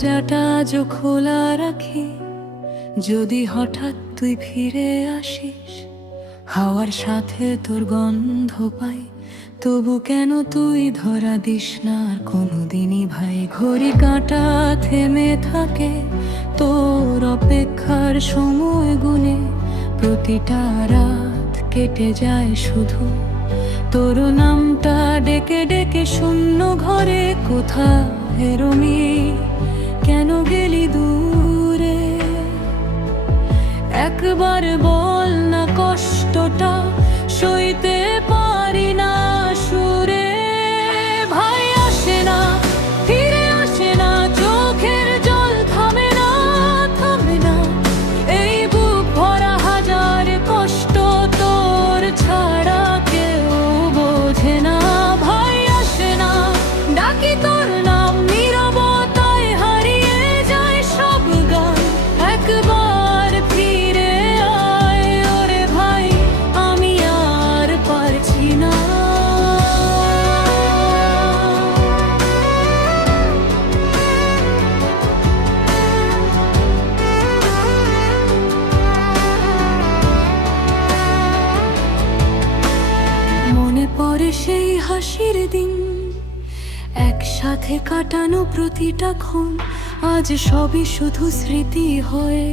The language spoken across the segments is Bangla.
দরজাটা আজ খোলা রাখি, যদি হঠাৎ তুই ফিরে আসিস। হাওয়ার সাথে তোর গন্ধ পাই, তবু কেন তুই ধরা দিস না আর কোনোদিনই ভাই। ঘড়ি কাঁটা থেমে থাকে তোর অপেক্ষার সময় গুনে, প্রতিটা রাত কেটে যায় শুধু তোর নামটা ডেকে ডেকে। শূন্য ঘরে কোথায় রমি, কেন গেলি দূরে? একবার বল না, কষ্টটা সইতে পারি না সুরে। ভাই আসে না, ফিরে আসে না, চোখের জল থামে না, থামে না। এই বুক ভরা হাজার কষ্ট তোর ছাড়া কেউ বোঝে না। ভাই আসে না, ডাকি তোর নাম, নীরবতায় হারিয়ে যায় সব গান। একবার ফিরে আয় ওরে ভাই, আমি আর পারছি না। মনে পড়ে সেই হাসির দিন, একসাথে কাটানো প্রতিটা ক্ষণ। আজ সবই শুধু স্মৃতি হয়ে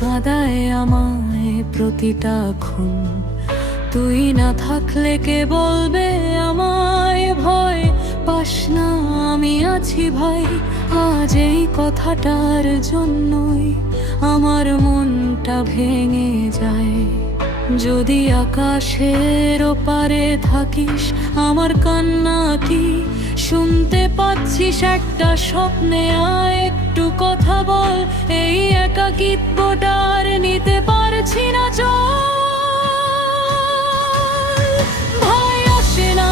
কাঁদায় আমায় প্রতিটা ক্ষণ। তুই না থাকলে কে বলবে আমায় ভয়? পাস না, আমি আছি ভাই। আজ এই কথাটার জন্যই আমার মনটা ভেঙে যায়। যদি আকাশের ওপারে থাকিস, আমার কান্না কি শুনতে পাচ্ছিস? একটা স্বপ্নে আয়, একটু কথা বল। এই একাকিত্বটার নিতে পারছি না চল। ভাই আসে না,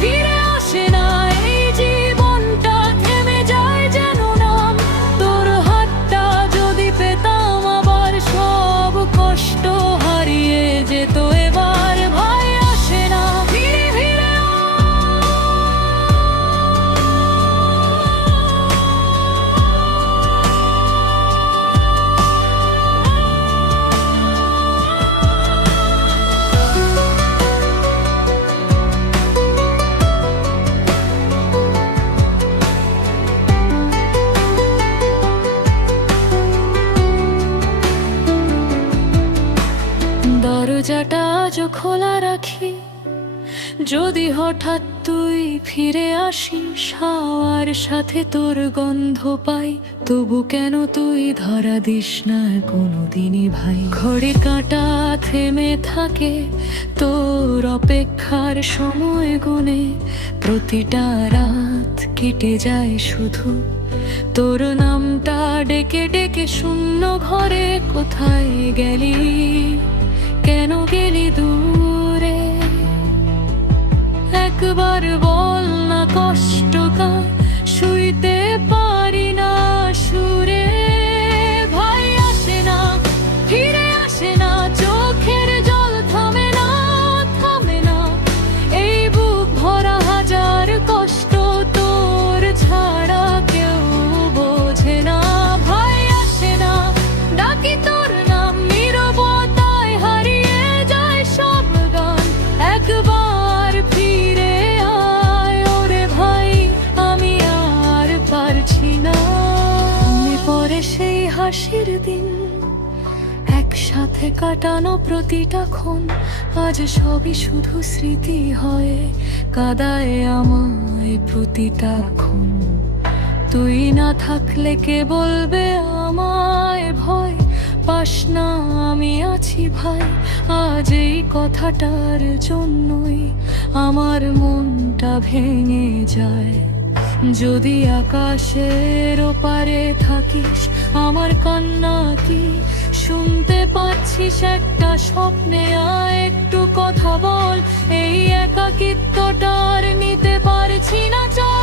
ফিরে আসে না, এই জীবনটা থেমে যায় যেন নাম। তোর হাতটা যদি পেতাম আবার, সব কষ্ট হারিয়ে যেত এবার। ভাই আসে না, ফিরে ফিরে দরজাটা আজ খোলা রাখি, যদি হঠাৎ তুই ফিরে আসিস। হাওয়ার সাথে তোর গন্ধ পাই, তবু কেন তুই ধরা দিস না কোনোদিনই ভাই। ঘড়ি কাঁটা থেমে থাকে তোর অপেক্ষার সময় গুনে, প্রতিটা রাত কেটে যায় শুধু তোর নামটা ডেকে ডেকে। শূন্য ঘরে কোথায় গেলি, কেন গেলি দূরে? একবার বল না, কষ্টটা শুইতে পারি না সুরে। ভাই আসে না, ফিরে আসে না, চোখের জল থামে না, থামে না। এই বুক ভরা হাজার কষ্ট তোর ছাড়া কেউ বোঝে না। ভাই আসে না, ডাকি তোর নাম, নীরবতায় হারিয়ে যায় সব গান। একবার ফিরে আয় ওরে ভাই, আমি আর পারছি না। মনে পড়ে সেই হাসির দিন, একসাথে কাটানো প্রতিটা ক্ষণ। আজ সবই শুধু স্মৃতি হয়ে কাঁদায় আমায় প্রতিটা ক্ষণ। তুই না থাকলে কে বলবে আমায় ভয়? পাস না, আমি আছি ভাই। আজ এই কথাটার জন্যই আমার মনটা ভেঙে যায়। যদি আকাশের ওপারে থাকিস, আমার কান্না কি শুনতে পাচ্ছিস? একটা স্বপ্নে আয়, একটু কথা বল। এই একাকিত্বটার নিতে পারছি না চল।